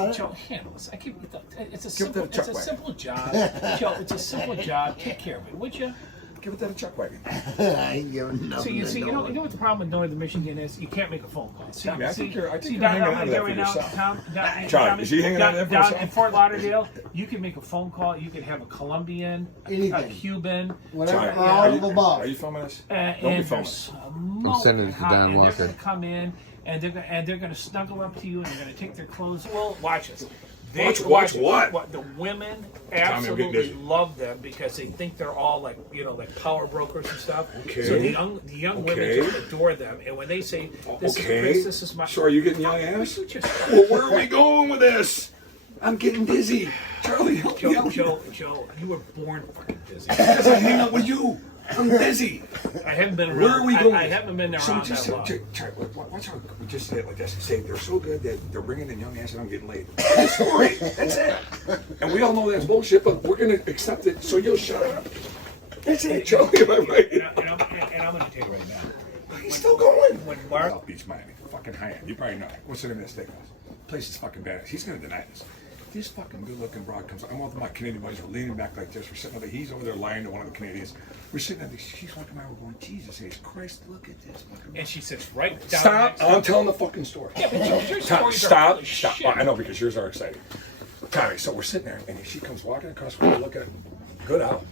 got it. Joe, handle this. I keep it's a Give it simple, to it's Chuck a simple job. Joe, it's a simple job. Take care of it, would you? Give it to the Chuck Wagon. I ain't giving nothing. See, to you know nobody. what the problem with Northern Michigan is? You can't make a phone call. See, Tommy, I think you're hanging down on to that for right now, yourself. Tommy, is he hanging on to that for down yourself? in Fort Lauderdale, you can make a phone call. You can have a Colombian, a Anything. Cuban, Whatever. Tommy, All are of you, above. are you filming this? and Don't be they're filming. I'm sending it to Don and Walker. they're going to come in and they're going to snuggle up to you and they're going to take their clothes. Well, watch this. Watch what? The women I'm getting absolutely dizzy. love them because they think they're all like power brokers and stuff. Okay. So the young women Okay. just adore them, and when they say this is Chris, this is my. So are you getting young ass? You just- Well, where are we going with this? I'm getting dizzy. Charlie, help me out. Joe, you were born fucking busy. Because I hang out with you. I'm dizzy. I haven't been around. Where are we going? I haven't been So around just that long. watch how we just say it like this. Say they're so good that they're bringing in young ass and I'm getting laid. That's the story. That's it. And we all know that's bullshit, but we're gonna accept it. So you'll shut up. That's it, Charlie. Am I right? And I'm going to tell you right now. He's still going. When Mark, South Beach, Miami, fucking high end. You probably know it. What's the name of that steakhouse? Place is fucking badass. He's gonna deny this. This fucking good-looking broad comes. I'm with my Canadian buddies. We're leaning back like this. We're sitting over there. He's over there lying to one of the Canadians. We're sitting there. She's walking by. We're going, Jesus H. Christ, look at this fucking. and she sits right down. Stop! next to I'm telling the fucking story. Yeah, but your Tom, stories are stop! full Stop! of shit. I know because yours are exciting. Tommy, so we're sitting there, and she comes walking across. We're looking good out.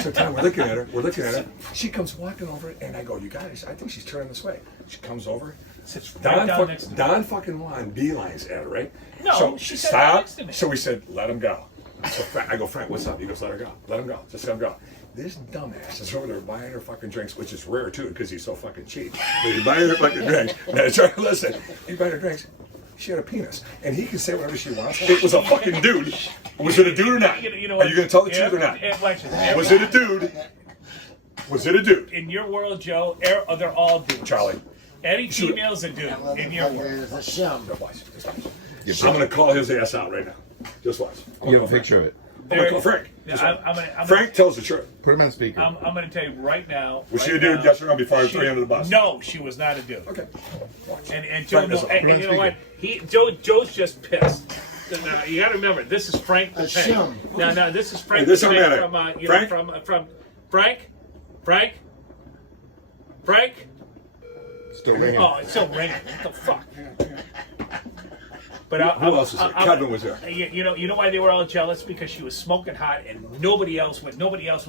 So Tommy, we're looking at her. We're looking at her. She comes walking over, and I go, "You guys, I think she's turning this way." She comes over. Sits right down next to me. Don fucking line beelines at her, right? No, so she sat stop. right next to me. So we said, let him go. So I go, Frank, what's up? He goes, let her go. Let him go. Just let him go. This dumbass is over there buying her fucking drinks, which is rare too, because he's so fucking cheap. But he's buying her fucking drinks. Now, Charlie, listen, he's buying her drinks. She had a penis, and he can say whatever she wants. It was a fucking dude. Was it a dude or not? You know Are what? you going to tell the truth or not? Was it a dude? Was it a dude? In your world, Joe, they're all dudes. Charlie. Any female's a dude That in your motherfucker world. is a shum. Just watch. Just watch. I'm going to call his ass out right now. Just watch. I'm You gonna have a call picture of it. Frank. I'm going to call Frank. Just watch. I'm Frank tells the truth. Put him on speaker. I'm going to tell you right now. Was she right a dude? now, Yes or no? Before I throw you under the bus. No, she was not a dude. Okay. Watch. And Joe, Frank doesn't- and you know what? Joe's just pissed. Now, you got to remember, this is Frank the A Tank. shum. No, this is Frank Hey, this the don't Tank matter. from Frank? from Frank. Still ringing. Oh, it's still ringing. What the fuck? But Who else was there? Kevin was there. You know why they were all jealous? Because she was smoking hot and nobody else would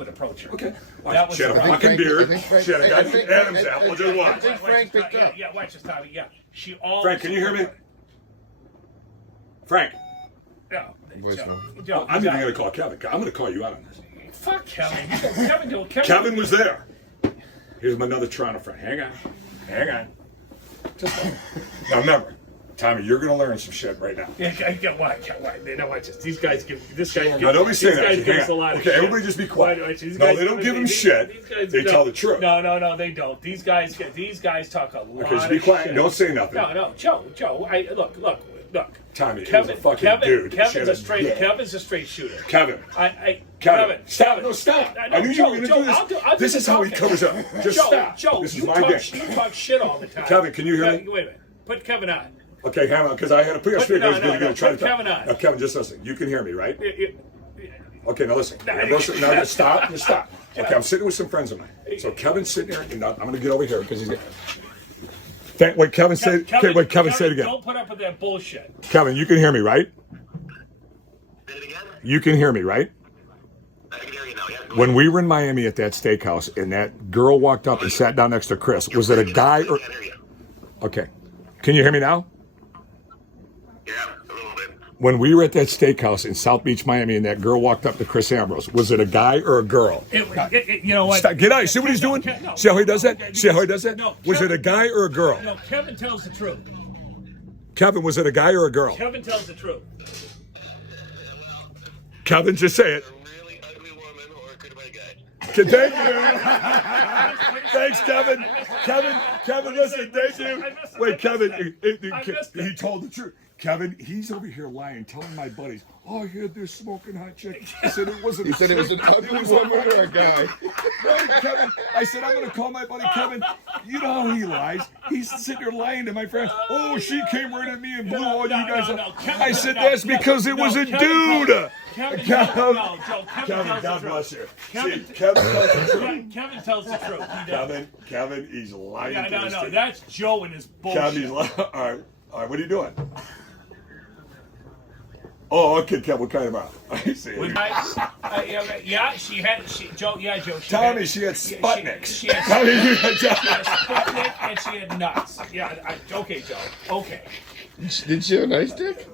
approach her. Okay. That was She had a the problem. fucking beard. I think Frank- She had a I guy think- named Adam's I apple. think- Just I watch. think Frank picked yeah, up. yeah, watch this, Tommy. Yeah, she always. Frank, can you hear me? Frank. Yeah. Voicemail. Joe, I'm even going to call Kevin. I'm going to call you out on this. Fuck Kevin. Kevin. Kevin was there. Here's another Toronto friend. Hang on. Hang on. Just now remember, Tommy, you're going to learn some shit right now. Yeah, watch this. These guys give this guy. Now, don't be saying that. These guys give Hang us a on. lot of Okay, shit. everybody just be quiet. Watch, these No, guys- they don't give them these shit. guys They don't. tell the truth. No, they don't. These guys talk a lot. Okay, just be quiet. Shit. Don't say nothing. No, Joe. Look. Tommy, he was a fucking dude. She had Kevin's a a straight. dick. Kevin's a straight shooter. Kevin. Kevin. Stop. No, stop. I knew you were going to do this. I'll This do is the how he talking. covers up. Just stop. Joe, This is you my talk, game. you talk shit all the time. Kevin, can you hear me? Wait a minute. Put Kevin on. Okay, hang on, because I had to put your speaker. I was going to try to put Kevin on. Now, Kevin, just listen. You can hear me, right? Okay, now listen. No, Now just stop. Just stop. Okay, I'm sitting with some friends of mine. So Kevin's sitting here, and I'm going to get over here because he's. Wait, Kevin said. Okay, wait, Kevin said again. Don't put up with that bullshit. Kevin, you can hear me, right? Say it again? You can hear me, right? I can hear you now, yeah. Go When we were in Miami at that steakhouse, and that girl walked up and sat down next to Chris, was it a guy or? I can't hear you. Okay, can you hear me now? Yeah, a little bit. When we were at that steakhouse in South Beach, Miami, and that girl walked up to Chris Ambrose, was it a guy or a girl? You know what? Stop, get out. See what he's doing? No. See how he does that? See how he does that? No, Was it a guy or a girl? No, Kevin tells the truth. Kevin, was it a guy or a girl? Kevin tells the truth. Kevin, just say it. A really ugly woman or it could have been a guy. Thank you. Thanks, Kevin. Kevin, listen, thank you. Wait, Kevin, he told the truth. Kevin, he's over here lying, telling my buddies, oh, I had this smoking hot chick. I said it wasn't. You said it was an ugly woman or a guy. Right, Kevin. I said, I'm going to call my buddy Kevin. You know how he lies. He's sitting there lying to my friends. Oh, she came right at me and blew all you guys up. I said, that's because it was a dude. Kevin, God bless you. Kevin, See, Kevin tells the truth. Kevin tells the truth. He does. Kevin, he's lying. Yeah, to his teeth. that's Joe and his bullshit. Kevin, he's lying. All right, what are you doing? Oh, okay, Kevin, what kind of mouth? I see. Joe. Tommy, she had Sputniks. She had Sputnik and she had nuts. Yeah, okay, Joe. Okay. Did she have a nice dick?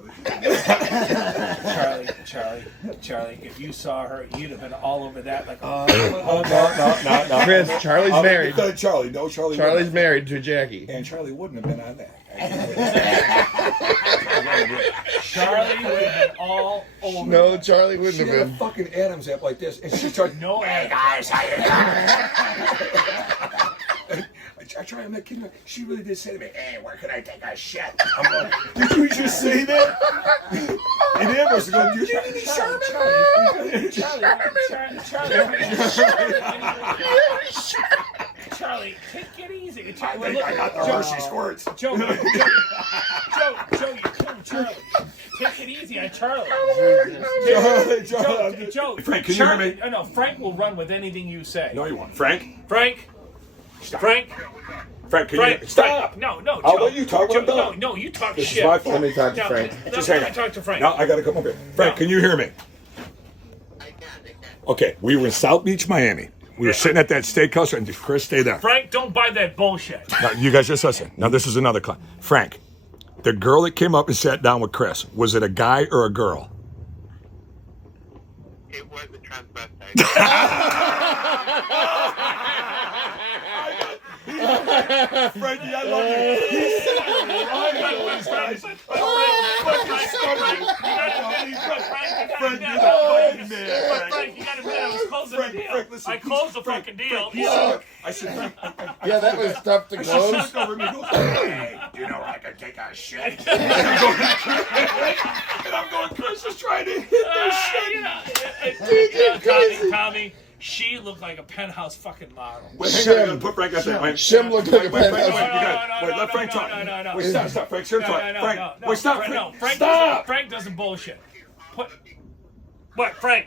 Charlie, if you saw her, you'd have been all over that like, No. Chris, Charlie's married. Charlie Charlie's wouldn't. married to Jackie. And Charlie wouldn't have been on that. Charlie would have been all over. No, Charlie wouldn't She have had a been. fucking Adam's app like this, and she started, No, hey guys, how you doing? I try to make kidding. She really did say to me, hey, where can I take a shit? I'm going, did you just say that? And Amber's going, you Charlie, take it easy. I think I got the Hershey squirts. Joe, you killed Charlie. Take it easy on Charlie. Joe, Frank, can you hear me? No, Frank will run with anything you say. No, you won't. Frank, Stop. can you stop? No, Joe. I'll let you talk when I'm done. No, you talk This shit. is my fault. Let me talk to Frank. Just hang on. I talk to Frank. Now I got to come over here. Frank, can you hear me? I can. Okay, we were in South Beach, Miami. We were sitting at that steakhouse, and Chris, stay there. Frank, don't buy that bullshit. Now, you guys just listen. Now, this is another clip. Frank, the girl that came up and sat down with Chris, was it a guy or a girl? It was a transvestite. Frankie, I love you. He's Frank, you're the fucking man. Frank, you gotta admit, I was closing the deal. Frank, listen, I closed the fucking deal. I said, Frank, Yeah, that was tough to she close. looked over at me and goes, hey, do you know where I can take a shit? And I'm going, Chris is trying to hit this shit. Tommy, she looked like a penthouse fucking model. Wait, hang on, I gotta put Frank out there. Wait, Shim looked like a Wait, penthouse. let Frank talk. No. Wait, stop, Frank, sure talk. Frank, wait, stop, Frank. Frank Stop. Frank doesn't bullshit. What, Frank?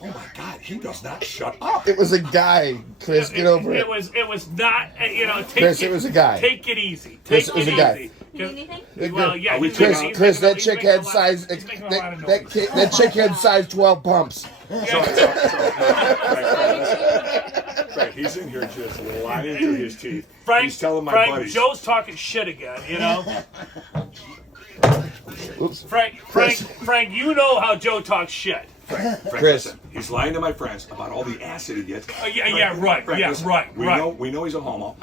Oh my God, he does not shut up. It was a guy. Chris, get over it. It was not, Chris, it was a guy. Take it easy. Chris, it was a guy. You need anything? Well, yeah, Chris, that chick had size. That chick had size 12 pumps. Frank, he's in here just lying through his teeth. Frank, he's telling my Frank, buddies. Joe's talking shit again, Oops. Frank, you know how Joe talks shit. Frank, Chris. listen, he's lying to my friends about all the acid he gets. Right. Listen, We know he's a homo.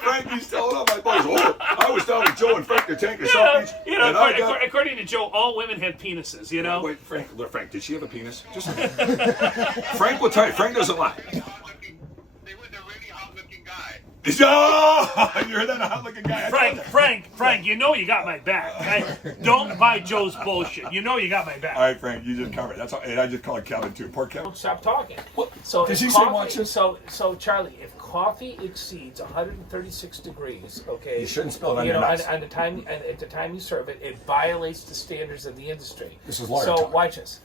Frank, he's telling all my buddies, oh, I was down with Joe and Frank to tank us out. According to Joe, all women have penises, Wait, Frank, did she have a penis? Just Frank will tell you. Frank doesn't lie. They was a really hot-looking guy. Oh, you heard that? A hot-looking guy. Frank, you know you got my back. Right? Don't buy Joe's bullshit. You know you got my back. All right, Frank, you just covered it. That's all. And I just called Kevin too. Poor Kevin. Don't stop talking. So Does if he say coffee- watch this? So Charlie, if coffee exceeds 136 degrees, okay, You shouldn't spill it on you your know, nuts. and at the time you serve it, it violates the standards of the industry. This is lawyer So talk. watch this.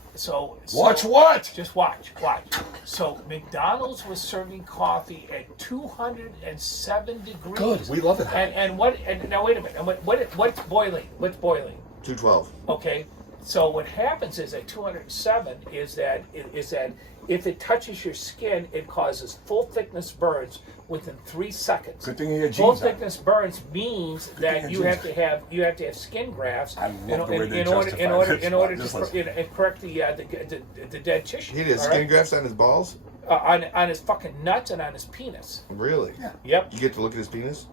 Watch what? Just watch. So McDonald's was serving coffee at 207 degrees. Good. We love it. And now wait a minute. And what's boiling? What's boiling? 212. Okay. So what happens is at 207 is that if it touches your skin, it causes full thickness burns within 3 seconds. Good thing you had Full jeans on. thickness burns means that you have to have skin grafts I love the way they justify in order this. to correct the dead tissue. He did all skin right? grafts on his balls? On his fucking nuts and on his penis. Really? Yeah. Yep. You get to look at his penis?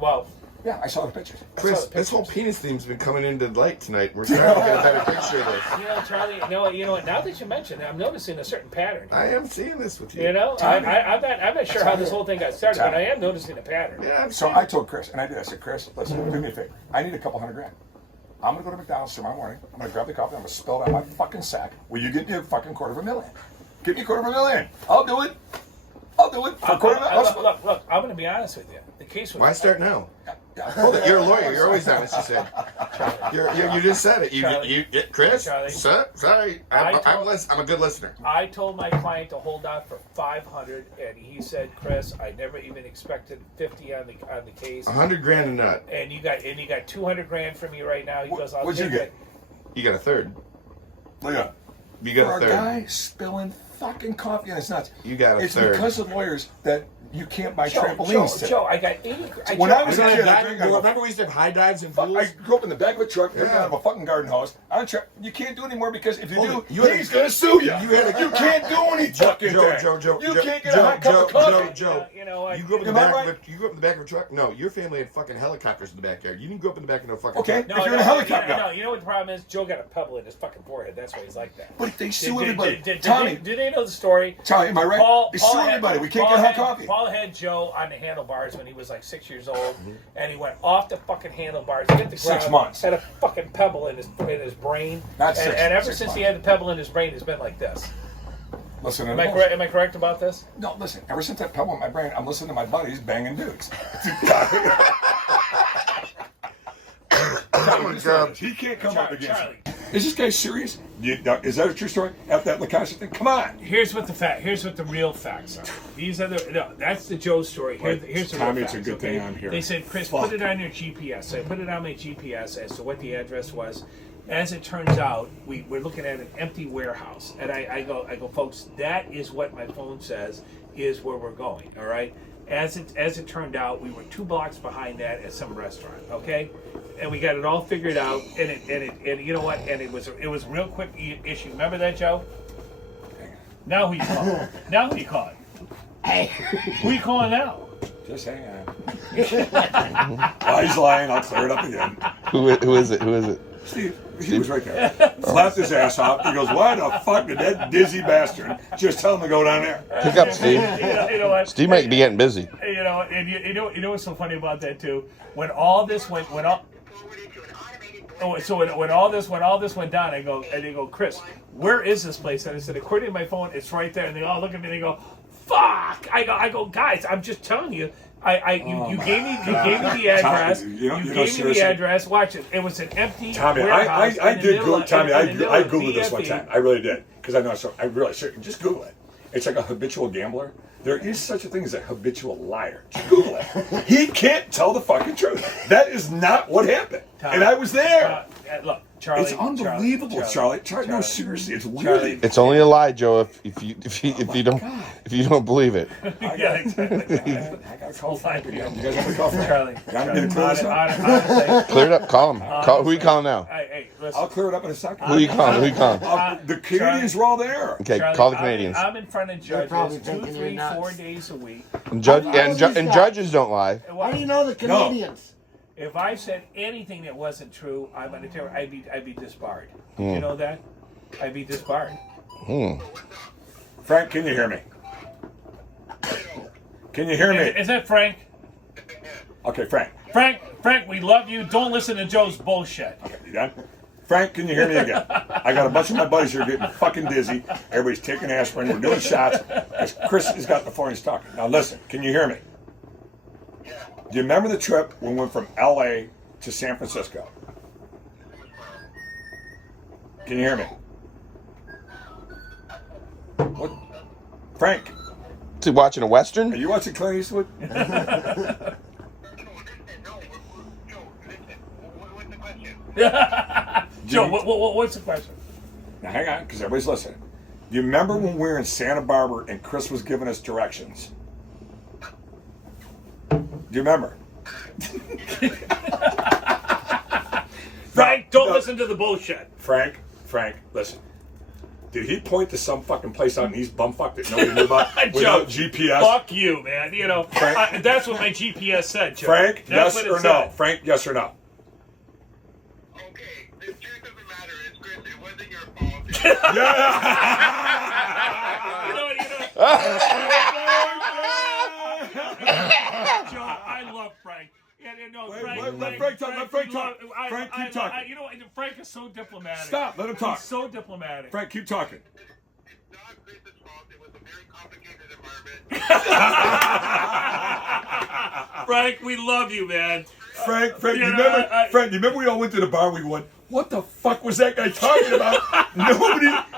Well, Yeah, I saw the pictures. Chris, this whole penis theme's been coming into light tonight. We're trying to get a better picture of this. You know, Charlie. You know what? Now that you mention it, I'm noticing a certain pattern. I am seeing this with you. You know, I'm not sure how this whole thing got started, but I am noticing a pattern. Yeah, I'm So seeing I told Chris, and I did. I said, Chris, listen, do me a favor. I need a couple $100,000. I'm gonna go to McDonald's tomorrow morning. I'm gonna grab the coffee. I'm gonna spill it on my fucking sack. Will you get me a fucking $250,000? Get me a $250,000. I'll do it. I'll do it for $250,000. Look, I'm going to be honest with you. The case was. Why start now? Hold it. You're a lawyer. You're always honest. You said. You just said it. You Chris. Charlie. Sorry. I'm a good listener. I told my client to hold out for $500, and he said, "Chris, I never even expected 50 on the case. $100,000 a nut. And you got $200,000 from me right now." He goes, "I'll What'd you take get? it." You got a third. Look at You got for a a third. guy spilling fucking coffee on his nuts. You got a it's third. because of lawyers that you can't buy Joe, trampolines. today. Joe, I got 80. When I was a kid, I Remember we used to have high dives and pools? I grew up in the back of a truck, living Yeah. out of a fucking garden hose. You can't do it anymore because if you Hold do, it. You had a- he's going to sue you. You can't do any fucking thing. You can't get a hot cup of coffee. Joe. You know what? You grew up in Am the I back. right? You grew up in the back of a truck. No, your family had fucking helicopters in the backyard. You didn't grow up in the back of no fucking Okay. truck. If you're in a helicopter. No, you know what the problem is? Joe got a pebble in his fucking forehead. That's why he's like that. But they sue Did- everybody. did- Tommy, do they know the story? Tommy, am I right? They sue everybody. We can't get hot coffee. Paul had Joe on the handlebars when he was like 6 years old, and he went off the fucking handlebars, hit the ground, 6 months. had a fucking pebble in his brain, Not and, six- and ever 6 since he months. had the pebble in his brain, it's been like this. Listen to Am the I boss. correct? Am I correct about this? No, listen. Ever since that pebble in my brain, I'm listening to my buddies banging dudes. Oh my God. He can't come up against Charlie. me. Is this guy serious? Is that a true story? After that LaCasha thing? Come on. Here's what the real facts are. These are that's the Joe story. Here's the real Tommy, facts. it's a good thing I'm here. They said, Chris, put it on your GPS. So I put it on my GPS as to what the address was. As it turns out, we're looking at an empty warehouse, and I go, folks, that is what my phone says is where we're going. All right. As it turned out, we were 2 blocks behind that at some restaurant. Okay. And we got it all figured out, and you know what? And it was a real quick issue. Remember that, Joe? Now who you calling? Now who you calling? Hey, Who you calling now? Just hang on. Oh, he's lying. I'll clear it up again. Who is it? Steve, he was right there. Slapped his ass off. He goes, why the fuck did that dizzy bastard just tell him to go down there? Pick up, Steve. You know what? Steve might be getting busy. You know, and you know what's so funny about that too? When all this went when all this went down, they go, Chris, where is this place? And I said, according to my phone, it's right there. And they all look at me and they go, fuck! I go, guys, I'm just telling you. You gave me the address. Tommy, you gave me seriously. the address. Watch it. It was an empty Tommy, warehouse. I in the did middle Google. of- Tommy, in the middle I of Googled this one BFE. time. I really did. Because I know, so I really, just Google it. It's like a habitual gambler. There is such a thing as a habitual liar. Just Google it. He can't tell the fucking truth. That is not what happened. Tommy, And I was there. Look, Charlie. It's unbelievable, Charlie. No, seriously, it's Charlie. weird. It's only a lie, Joe. If you don't believe it. Yeah, exactly. I got a call from Hold on. you guys have a call from Charlie. I'm going to clear this up. Honestly, Clear it up. Call him. Who you calling now? hey, listen. I'll clear it up in a second. Who you calling? The Canadians were all there. Okay, Charlie, call the Canadians. I'm in front of They're probably judges 2, thinking 3, you're 4 nuts. days a week. And guys. judges don't lie. how do you know the Canadians? If I said anything that wasn't true, I'm going to tell you, I'd be disbarred. Did you know that? I'd be disbarred. Frank, can you hear me? Can you hear me? Is that Frank? Okay, Frank. Frank, we love you. Don't listen to Joe's bullshit. Okay, you done? Frank, can you hear me again? I got a bunch of my buddies here getting fucking dizzy. Everybody's taking aspirin. We're doing shots. Because Chris has got the phone. He's talking. Now listen, can you hear me? Do you remember the trip when we went from LA to San Francisco? Can you hear me? What? Frank, Is he watching a are Western? you watching Clint Eastwood? No, listen, what's the question? Joe, what's the question? Now hang on, because everybody's listening. Do you remember when we were in Santa Barbara and Chris was giving us directions? Do you remember? Frank, don't No. listen to the bullshit. Frank, listen. Did he point to some fucking place out in East Bumfuck that nobody knew about Joe, without GPS? Fuck you, man. You know, Frank- that's what my GPS said, Joe. Frank, That's yes what it or no? said. Frank, yes or no? Okay, the truth of the matter is, Chris, it wasn't your fault. Yeah! Joe, I love Frank. Yeah, no, Wait, Frank, let Frank talk, let Frank talk. Frank, keep talking. You know what? Frank is so diplomatic. Stop, let him talk. He's so diplomatic. Frank, keep talking. It's not Chris's fault. It was a very complicated environment. Frank, we love you, man. Frank, Yeah, you remember? Frank, you remember we all went to the bar? We went, what the fuck was that guy talking about?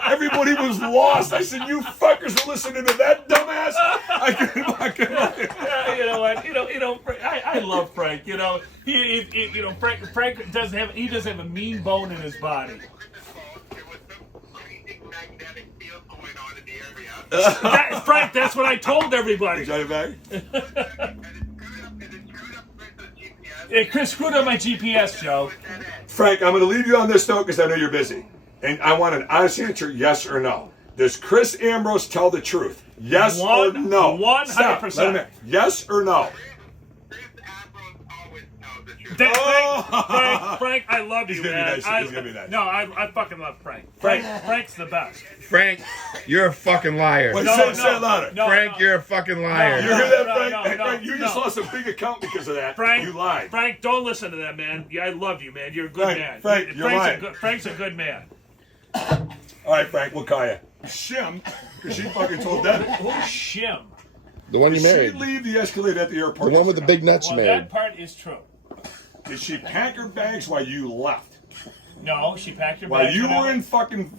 Everybody was lost. I said, you fuckers are listening to that dumbass? I couldn't. Yeah, you know what? I love Frank. You know, Frank doesn't have a mean bone in his body. Chris's fault. There was some crazy magnetic field going on in the area. Frank, that's what I told everybody. Johnny back? And it screwed up Chris's GPS. Hey, Chris screwed up my GPS, Joe. Frank, I'm going to leave you on this note because I know you're busy. And I want an honest answer, yes or no. Does Chris Ambrose tell the truth? Yes or no? 100%. Stop. Let him in. Yes or no? Chris Ambrose always tells the truth. Frank, I love you, He's gonna be man. nice. He's gonna be nice. No, I fucking love Frank. Frank's the best. Frank, you're a fucking liar. Wait, No, say no, it louder. no. Frank, you're a fucking liar. You hear that, No, Frank? no, Hey, no, Frank, you just no. lost a big account because of that. Frank, You lied. Frank, don't listen to that, man. Yeah, I love you, man. You're a good man. Frank, you're lying. Frank's a good man. All right, Frank, we'll call you. Shim, because she fucking told Debbie. Who's Shim? The one you Did she married. leave the Escalade at the airport? The one with the big nuts you Well, married. that part is true. Did she pack her bags while you left? No, she packed her While bags. you and were in everything. fucking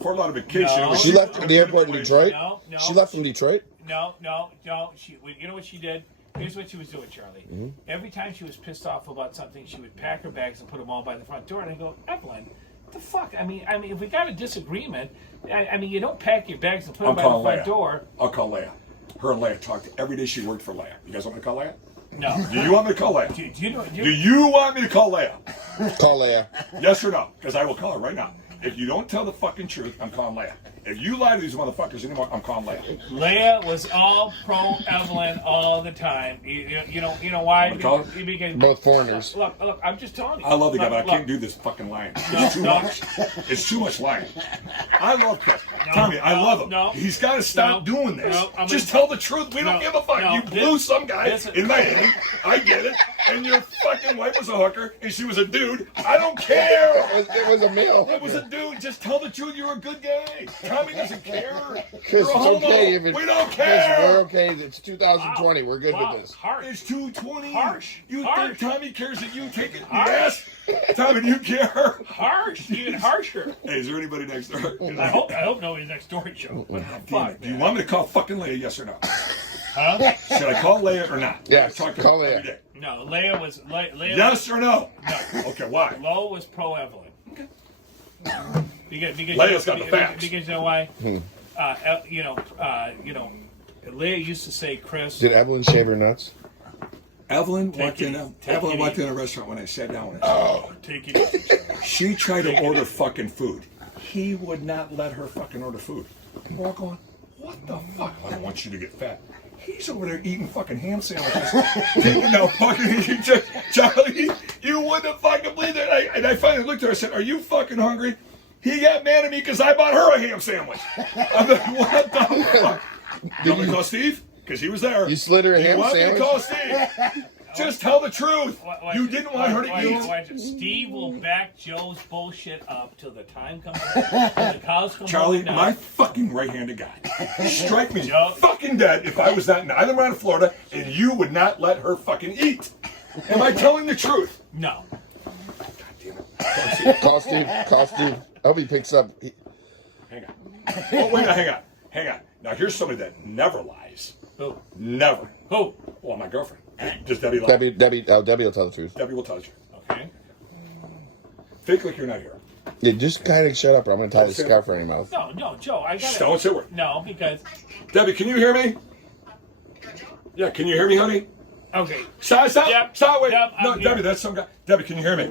Fort Lauderdale vacation. No. it was She left from the airport in Detroit? No. She left from Detroit? No. You know what she did? Here's what she was doing, Charlie. Mm-hmm. Every time she was pissed off about something, she would pack her bags and put them all by the front door. And I go, Evelyn, what the fuck? I mean, if we got a disagreement, I mean, you don't pack your bags and put them by the front door. I'll call Leia. Her and Leia talked every day. She worked for Leia. You guys want me to call Leia? No. Do you want me to call Leia? Do you know? Do you want me to call Leia? Call Leia. Yes or no? Because I will call her right now. If you don't tell the fucking truth, I'm calling Leia. If you lie to these motherfuckers anymore, I'm calling Leia. Leia was all pro Evelyn all the time. You know why? Wanna call her? Because, Both foreigners. Look, I'm just telling you. I love the guy, but I Look, can't do this fucking lying. It's too much. It's too much lying. I love Chris. Tommy, I love him. No. He's got to stop No. doing this. No, I'm Just gonna- tell the truth. We don't No. give a fuck. No. You blew some guy Listen. in Miami. I get it. And your fucking wife was a hooker, and she was a dude. I don't care. It was a meal. It was a dude. Just tell the truth. You're a good guy. Tommy doesn't care. Chris, You're a it's homo. okay if it's. We don't Chris, care. we're okay. It's 2020. We're good wow, with this. Harsh. It's 220. Harsh. You Harsh. think Tommy cares that you take it in the Harsh. ass? Tommy, do you care? Harsh. Even harsher. Hey, is there anybody next door? I hope nobody's next door, Joe. What the Damn fuck? it. Do you want me to call fucking Leia, yes or no? Huh? Should I call Leia or not? Yes, Talk to call her Leia. every day. No, Leia was Yes or no? No. Okay, why? Lo was pro Evelyn. Because Leia's got the facts. Because you know why? Leia used to say, Chris. Did Evelyn shave her nuts? Evelyn Take walked it- in. take Evelyn it walked in easy. a restaurant when I sat down with her. Oh, take it easy, Joe. She tried to order fucking food. He would not let her fucking order food. We're all going, what the fuck? I don't want you to get fat. He's over there eating fucking ham sandwiches. Now fucking Charlie, you wouldn't fucking believe it. And I finally looked at her. I said, "Are you fucking hungry?" He got mad at me because I bought her a ham sandwich. I'm like, what the fuck? You want me to call Steve? Because he was there. You slid her a ham You want me to sandwich? call Steve? Just tell the truth. You didn't want her to eat. Watch it. Steve will back Joe's bullshit up till the time comes. Till the cows come Charlie, home. my fucking right-handed guy. Strike me Joe. fucking dead if I was not in Island Mountain, Florida, and you would not let her fucking eat. Am I telling the truth? No. God damn it. Call Steve. Call Steve. I hope he picks up. Hang on. Oh, wait, hang on. Now, here's somebody that never lies. Who? Never. Who? Well, my girlfriend. Just Debbie lies. Debbie will tell the truth. Debbie will tell you. Okay. Fake like you're not here. Yeah, just kind of shut up or I'm going to tie the scarf around your mouth. No, Joe. I got Shh, it. don't say a word. No, because. Debbie, can you hear me? Yeah, can you hear me, honey? Okay. Stop, Yep. wait. Yep, No, I'm here. Debbie, that's some guy. Debbie, can you hear me?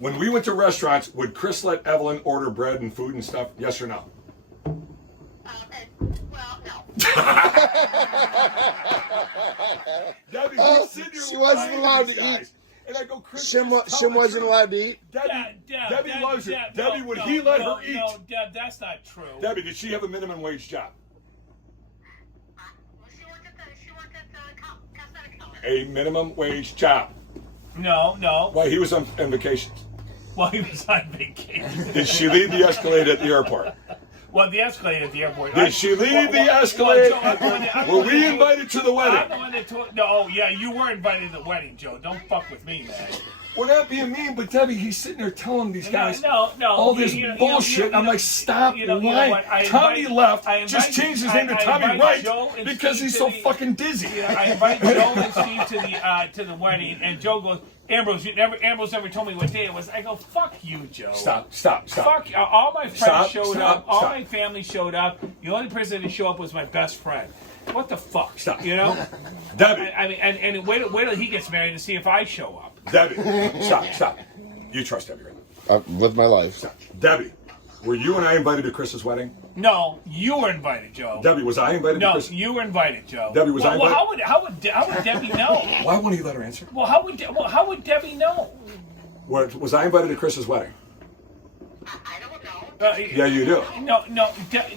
when we went to restaurants, would Chris let Evelyn order bread and food and stuff? Yes or no? Well, no. Debbie, we sit here She wasn't lying allowed these to guys, and I go, Chris, Shim wasn't allowed to eat. Debbie loves it. Debbie, would he let her eat? No, Deb, that's not true. Debbie, did she have a minimum wage job? She worked at the cosmetic color. A minimum wage job. No. Why, he was on vacations. Well, he was on vacation. Did she leave the Escalade at the airport? Well, the Escalade at the airport. Did she leave the Escalade? Joe, Were we invited to the I'm wedding? the one that told. No, yeah, you were invited to the wedding, Joe. Don't fuck with me, man. We're not being mean, but Debbie, he's sitting there telling these guys No. all this bullshit. I'm like, stop lying. Tommy left. Just changed his name to Tommy Wright because he's so fucking dizzy. I invite Joe and Steve to the wedding, and Joe goes, Ambrose never told me what day it was. I go, fuck you, Joe. Stop. Fuck, all my friends showed up. All stop. my family showed up. The only person that didn't show up was my best friend. What the fuck? Stop. You know? Debbie. I mean, and wait till he gets married and see if I show up. Debbie, stop. You trust Debbie right now. With my life. Stop. Debbie, were you and I invited to Chris's wedding? No, you were invited, Joe. Debbie, was I invited to No, Chris? you were invited, Joe. Debbie, was I invited? Well, how would Debbie know? Why won't you let her answer? Well, how would Debbie know? Was I invited to Chris's wedding? I don't know. Yeah, you do. No.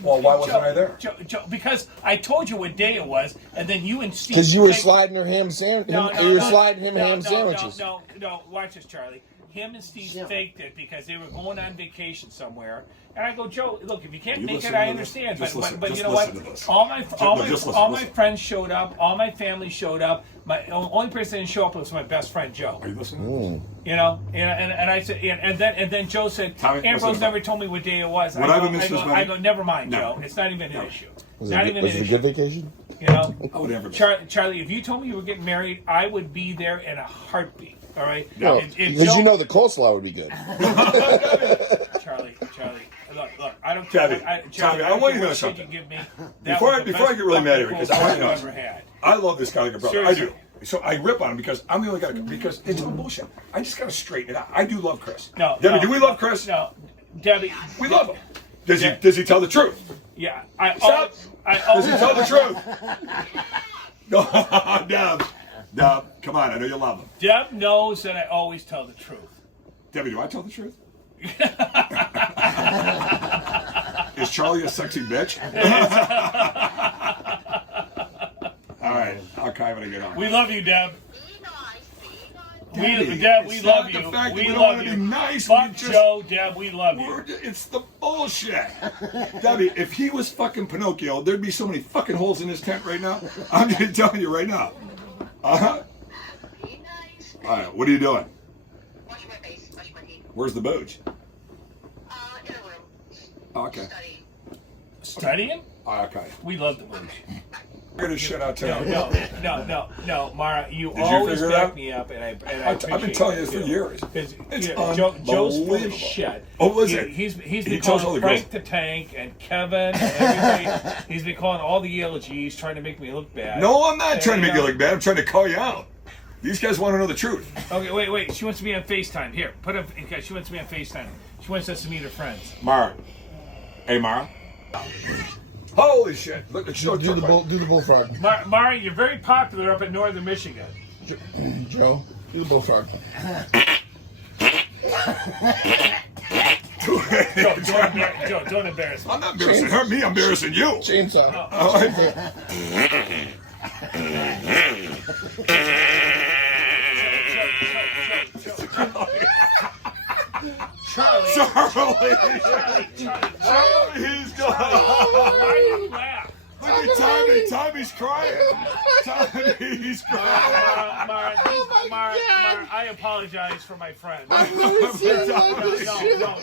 Well, why wasn't I there? Joe, because I told you what day it was, and then you and Steve. Because you were sliding her ham sandwich. You were sliding him ham no, sandwiches. No, watch this, Charlie. Him and Steve faked it because they were going on vacation somewhere. And I go, Joe, look, if you can't make it, I understand. But you know what? All my friends showed up. All my family showed up. My only person that didn't show up was my best friend Joe. Are you listening? You know, and I said, and then Joe said, Tommy, Ambrose never told me what day it was. Would I have missed this I wedding? go, never mind, No. Joe. It's not even an issue. Was Not it even an a issue. good vacation? You know, I would never. Charlie, if you told me you were getting married, I would be there in a heartbeat. All right? No, If because Joe- you know the coleslaw would be good. Charlie, look, I don't Debbie, care. Tommy, I want you to know something. Give me, Before I get really mad at you, because I want you to know ever had. I love this guy like a brother. Seriously. I do. So I rip on him because I'm the only guy. Because it's all bullshit. I just gotta straighten it out. I do love Chris. No, Debbie, no, do we love Chris? No, Debbie. We love him. Does he tell the truth? Yeah, Stop. Does he tell the truth? No, Deb, come on. I know you love him. Deb knows that I always tell the truth. Debbie, do I tell the truth? Is Charlie a sexy bitch? All right, I'll kind of get on. We love you, Deb. Be nice. Deb, we it's love not you. the fact that We we don't love want you. to be nice. Fuck we just, Joe, Deb, we love you. It's the bullshit. Debbie, if he was fucking Pinocchio, there'd be so many fucking holes in his tent right now. I'm just telling you right now. Uh-huh. Be nice. All right, what are you doing? Wash my face. Wash my teeth. Where's the booge? In a room. Okay. Study. Studying? Okay. We love the booze. Figure this shit out No, tonight. no, Mara, you you always figure it back out? me up, and I I've been appreciate telling it, you this for too. years. 'Cause, It's Joe's full unbelievable. of shit. Oh, was it? He's He been tells all the calling girls. Frank the Tank and Kevin and everybody. He's been calling all the ELGs, trying to make me look bad. No, I'm not trying to make you know- look bad. I'm trying to call you out. These guys want to know the truth. Okay, wait. She wants to be on FaceTime. Here, put up. Okay, she wants to be on FaceTime. She wants us to meet her friends. Mara. Hey, Mara. Holy shit. Look, Do the bullfrog. Mara, you're very popular up in northern Michigan. Joe, do the bullfrog. Joe, don't embarrass me. I'm not embarrassing her. Me, I'm embarrassing you. Chainsaw. All right. Charlie, Charlie's gone. why do you laugh? Look at Tommy. Tommy's crying. Tommy's crying. Mara, I apologize for my friend. I've never seen it like No, this shit. No.